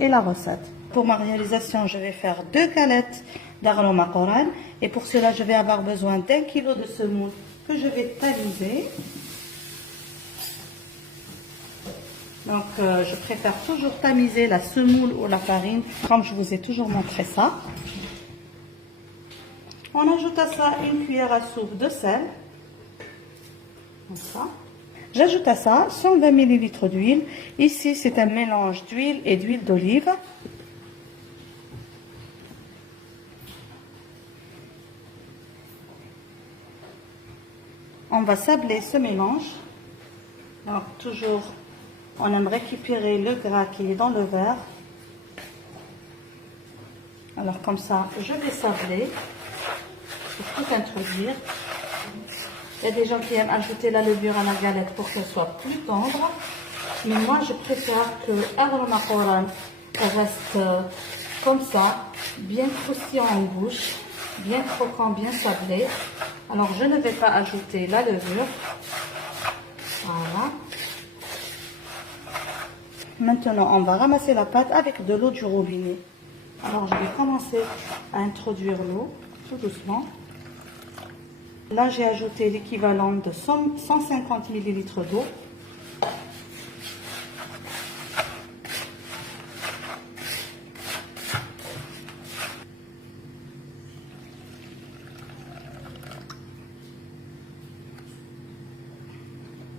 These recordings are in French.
et la recette. Pour ma réalisation, je vais faire 2 galettes d'aroma coral et pour cela, je vais avoir besoin d'1 kg de semoule que je vais tamiser. Donc, je préfère toujours tamiser la semoule ou la farine, comme je vous ai toujours montré ça. On ajoute à ça une cuillère à soupe de sel. Comme ça. J'ajoute à ça 120 ml d'huile. Ici, c'est un mélange d'huile et d'huile d'olive. On va sabler ce mélange. Donc, toujours, on aime récupérer le gras qui est dans le verre. Alors, comme ça, je vais sabler pour tout introduire. Il y a des gens qui aiment ajouter la levure à la galette pour qu'elle soit plus tendre. Mais moi, je préfère que l'aroma coral reste comme ça, bien croustillant en bouche, bien croquant, bien sablé. Alors, je ne vais pas ajouter la levure. Voilà. Maintenant, on va ramasser la pâte avec de l'eau du robinet. Alors, je vais commencer à introduire l'eau, tout doucement. Là, j'ai ajouté l'équivalent de 150 ml d'eau.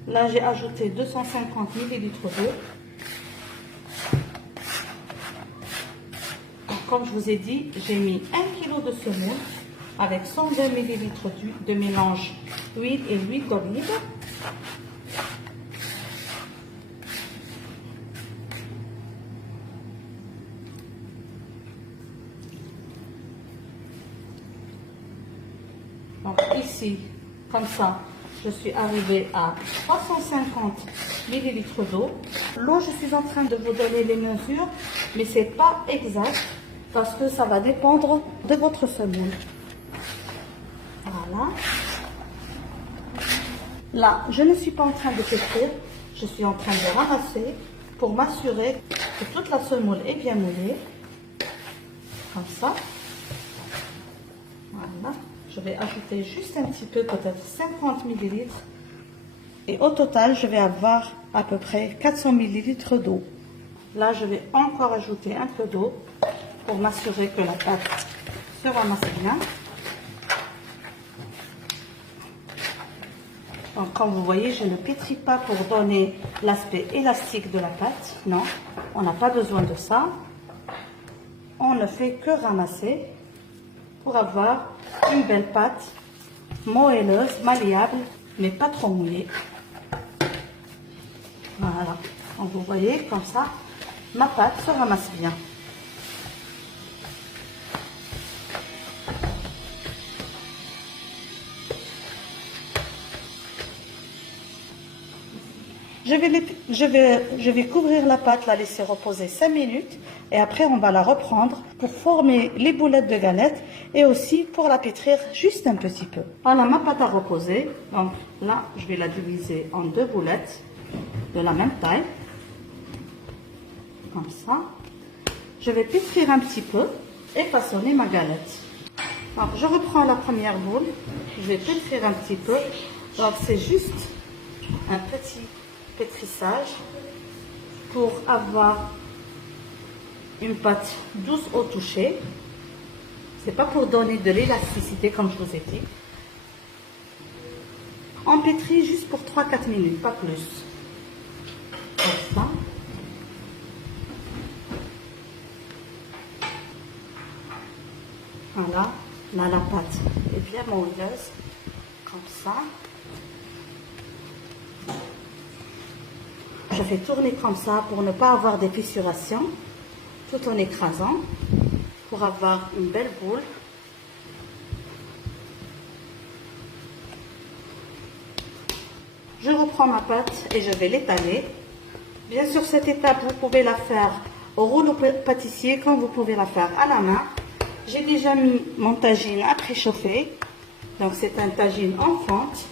Là, j'ai ajouté 250 ml d'eau. Comme je vous ai dit, j'ai mis 1 kg de semoule avec 120 ml de mélange huile et huile d'olive. Donc ici, comme ça, je suis arrivée à 350 ml d'eau. L'eau, je suis en train de vous donner les mesures, mais ce n'est pas exact parce que ça va dépendre de votre semoule. Voilà. Là, je ne suis pas en train de pétrir, je suis en train de ramasser pour m'assurer que toute la semoule est bien moulée. Comme ça. Voilà. Je vais ajouter juste un petit peu, peut-être 50 ml. Et au total, je vais avoir à peu près 400 ml d'eau. Là, je vais encore ajouter un peu d'eau pour m'assurer que la pâte se ramasse bien. Donc, comme vous voyez, je ne pétris pas pour donner l'aspect élastique de la pâte. Non, on n'a pas besoin de ça. On ne fait que ramasser pour avoir une belle pâte moelleuse, malléable, mais pas trop mouillée. Voilà. Donc, vous voyez, comme ça, ma pâte se ramasse bien. Je vais couvrir la pâte, la laisser reposer 5 minutes et après on va la reprendre pour former les boulettes de galettes et aussi pour la pétrir juste un petit peu. Voilà ma pâte à reposer. Donc là, je vais la diviser en 2 boulettes de la même taille. Comme ça. Je vais pétrir un petit peu et façonner ma galette. Donc je reprends la première boule. Je vais pétrir un petit peu. Donc c'est juste un petit pétrissage pour avoir une pâte douce au toucher. C'est pas pour donner de l'élasticité comme je vous ai dit. On pétrit juste pour 3-4 minutes, pas plus. Comme ça. Voilà, là la pâte est bien moelleuse, comme ça. Je fais tourner comme ça pour ne pas avoir des fissurations, tout en écrasant, pour avoir une belle boule. Je reprends ma pâte et je vais l'étaler. Bien sûr, cette étape, vous pouvez la faire au rouleau pâtissier comme vous pouvez la faire à la main. J'ai déjà mis mon tagine à préchauffer. Donc, c'est un tagine en fonte,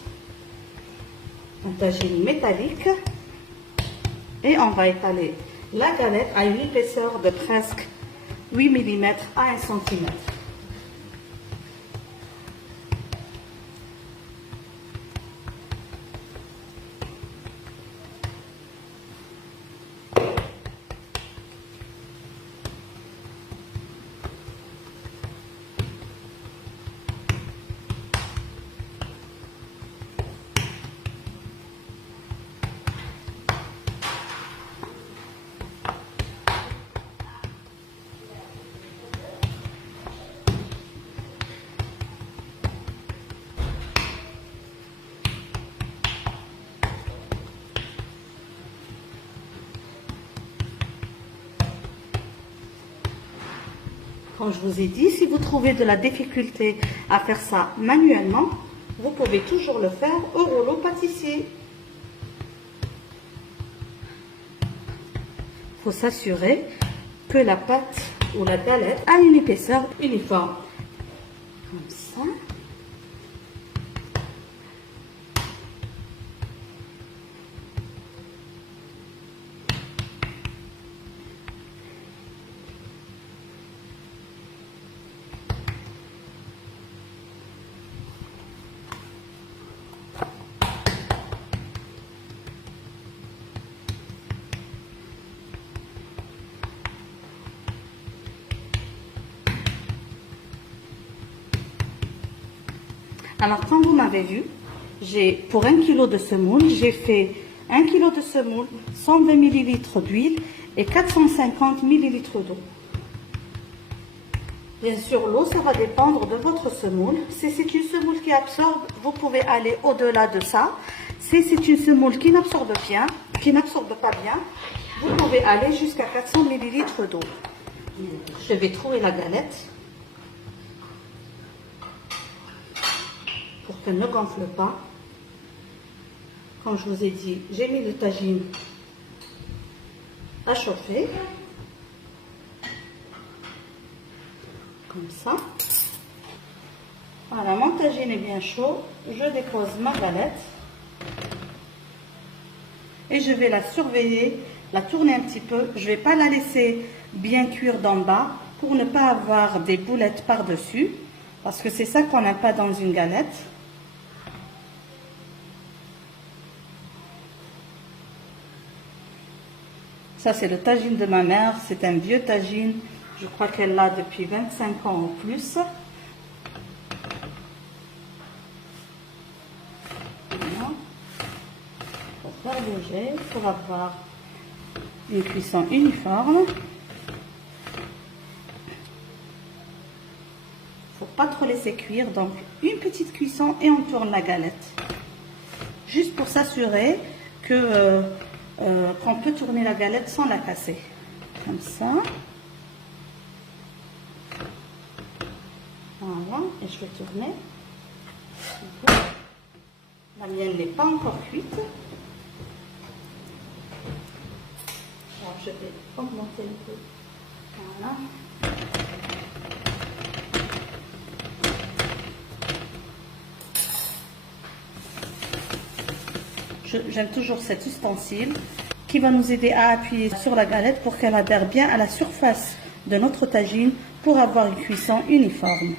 un tagine métallique. Et on va étaler La galette a une épaisseur de presque 8 mm à 1 cm. Comme je vous ai dit, si vous trouvez de la difficulté à faire ça manuellement, vous pouvez toujours le faire au rouleau pâtissier. Il faut s'assurer que la pâte ou la galette a une épaisseur uniforme. Comme ça. Alors, comme vous m'avez vu, pour 1 kg de semoule, j'ai fait 1 kg de semoule, 120 ml d'huile et 450 ml d'eau. Bien sûr, l'eau, ça va dépendre de votre semoule. Si c'est une semoule qui absorbe, vous pouvez aller au-delà de ça. Si c'est une semoule qui n'absorbe pas bien, vous pouvez aller jusqu'à 400 ml d'eau. Je vais trouver la galette pour qu'elle ne gonfle pas. Comme je vous ai dit, j'ai mis le tagine à chauffer. Comme ça. Voilà, mon tagine est bien chaud. Je dépose ma galette. Et je vais la surveiller, la tourner un petit peu. Je ne vais pas la laisser bien cuire d'en bas pour ne pas avoir des boulettes par-dessus. Parce que c'est ça qu'on n'a pas dans une galette. Ça, c'est le tagine de ma mère. C'est un vieux tagine. Je crois qu'elle l'a depuis 25 ans ou plus. Voilà. Pour faire léger, pour avoir une cuisson uniforme. Il ne faut pas trop laisser cuire. Donc, une petite cuisson et on tourne la galette. Juste pour s'assurer que qu'on peut tourner la galette sans la casser. Comme ça. Voilà, et je vais tourner. La mienne n'est pas encore cuite. Alors, je vais augmenter un peu. Voilà. J'aime toujours cet ustensile qui va nous aider à appuyer sur la galette pour qu'elle adhère bien à la surface de notre tagine pour avoir une cuisson uniforme.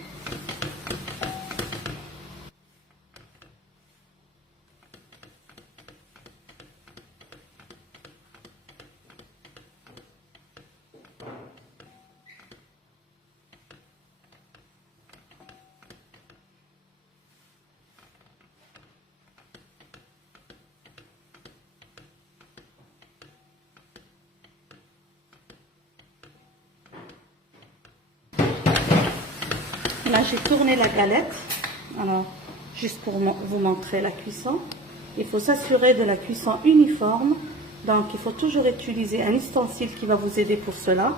Là, j'ai tourné la galette. Alors, juste pour vous montrer la cuisson. Il faut s'assurer de la cuisson uniforme. Donc, il faut toujours utiliser un ustensile qui va vous aider pour cela.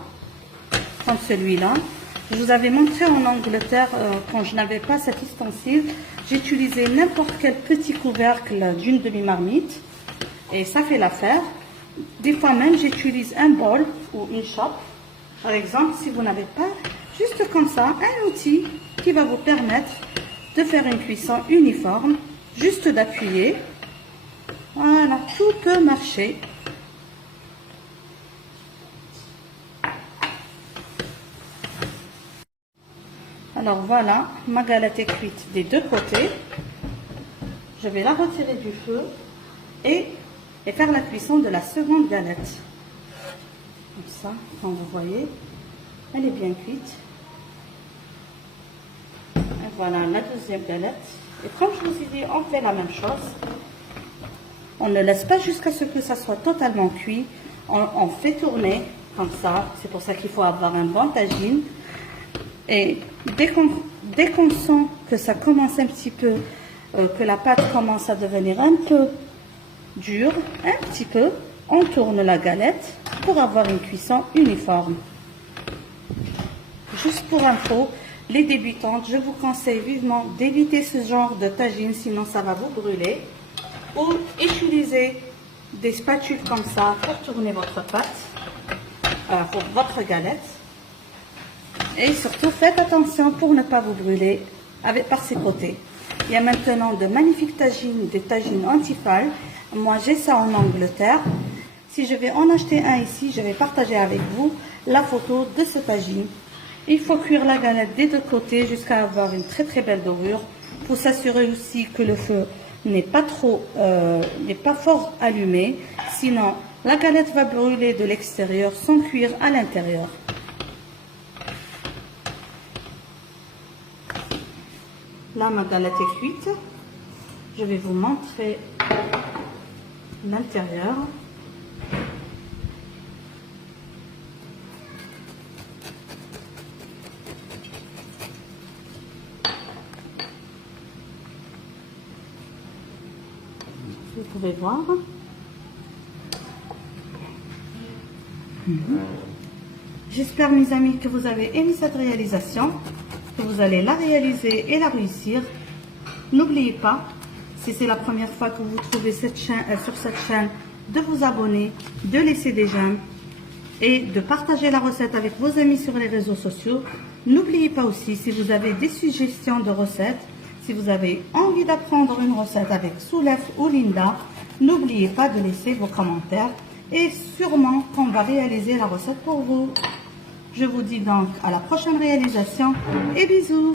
Comme celui-là. Je vous avais montré en Angleterre, quand je n'avais pas cet ustensile, j'utilisais n'importe quel petit couvercle d'une demi-marmite. Et ça fait l'affaire. Des fois même, j'utilise un bol ou une chope. Par exemple, si vous n'avez pas, juste comme ça, un outil qui va vous permettre de faire une cuisson uniforme, juste d'appuyer. Voilà, tout peut marcher. Alors voilà, ma galette est cuite des deux côtés. Je vais la retirer du feu et faire la cuisson de la seconde galette. Comme ça, quand vous voyez, elle est bien cuite. Et voilà la deuxième galette. Et comme je vous ai dit, on fait la même chose. On ne laisse pas jusqu'à ce que ça soit totalement cuit. On fait tourner comme ça. C'est pour ça qu'il faut avoir un bon tagine. Et dès qu'on sent que ça commence un petit peu, que la pâte commence à devenir un peu dure, un petit peu, on tourne la galette pour avoir une cuisson uniforme. Juste pour info, les débutantes, je vous conseille vivement d'éviter ce genre de tagine, sinon ça va vous brûler. Ou utiliser des spatules comme ça pour tourner votre pâte, pour votre galette. Et surtout, faites attention pour ne pas vous brûler par ces côtés. Il y a maintenant de magnifiques tagines, des tagines antifales. Moi, j'ai ça en Angleterre. Si je vais en acheter un ici, je vais partager avec vous la photo de ce tagine. Il faut cuire la galette des deux côtés jusqu'à avoir une très très belle dorure. Pour s'assurer aussi que le feu n'est pas fort allumé. Sinon, la galette va brûler de l'extérieur sans cuire à l'intérieur. Là, ma galette est cuite. Je vais vous montrer l'intérieur. Vous pouvez voir. J'espère, mes amis, que vous avez aimé cette réalisation, que vous allez la réaliser et la réussir. N'oubliez pas, si c'est la première fois que vous trouvez sur cette chaîne, de vous abonner, de laisser des j'aime et de partager la recette avec vos amis sur les réseaux sociaux. N'oubliez pas aussi, si vous avez des suggestions de recettes, si vous avez envie d'apprendre une recette avec Soulef ou Linda, n'oubliez pas de laisser vos commentaires et sûrement qu'on va réaliser la recette pour vous. Je vous dis donc à la prochaine réalisation et bisous.